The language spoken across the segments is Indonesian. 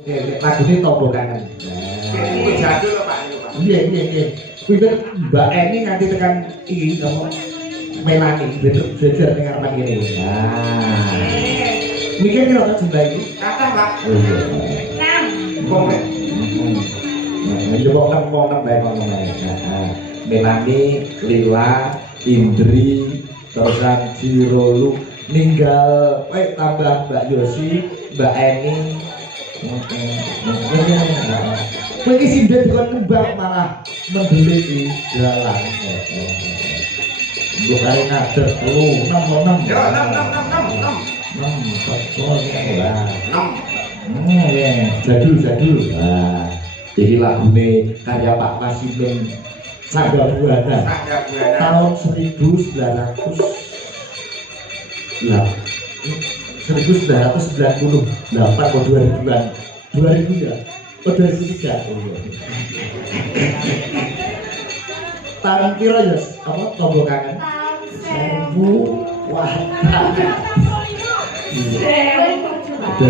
Lagu ini Tombo Kangen. Ini jadul Pak. Iya. Kuwi Mbak Eni nganti tekan iki apa Melani belajar ning arepan kene. Nah. Mikir kira tak jumlah iki? Kata Pak. Oh iya. 6. Wong nek. Ya kok nang bae ngono bae. Melani, Lila, Indri, terusan Jirolu ninggal tambah Mbak Yosi, Mbak Eni. Kowe iki sindhet dikon kembang malah mendelik di dalan. Mbok kare ngader 6. Ya 6. 6. Ya, jadul. Nah, jadi lagune karya Pak Masimin Sangga Buana tahun 1900 1998 atau 2000-an 2000 ya? Oh 2003 tahun kira ya apa Tombo Kangen? 1000 wah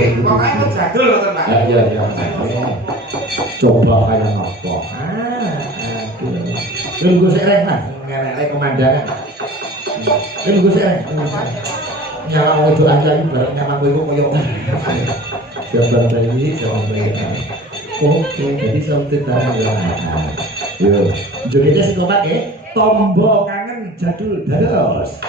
Pokoknya jadul loh Pak. Ya. Coba kayak apa? Tunggu sereng lah, ngelek komandangan. Tunggu sereng. Nyala mau itu aja itu bareng nyala mau itu koyok. Jawaban tadi. Oke, jadi sampai tadi ya. Yo, jogetnya si kotak ya. Tombo Kangen jadul dados.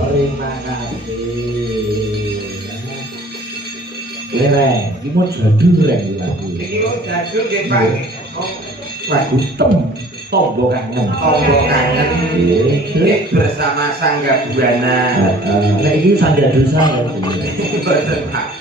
Terima kasih. Lereng, ini mau jadul lagi lagu. Iki kok jadul nggih Pak. Oh, Lagu Tombo Kangen. tombo kangen. Nggih bersama Sangga Buana. Nah, ini Sangga Dosa ya. Mboten Pak.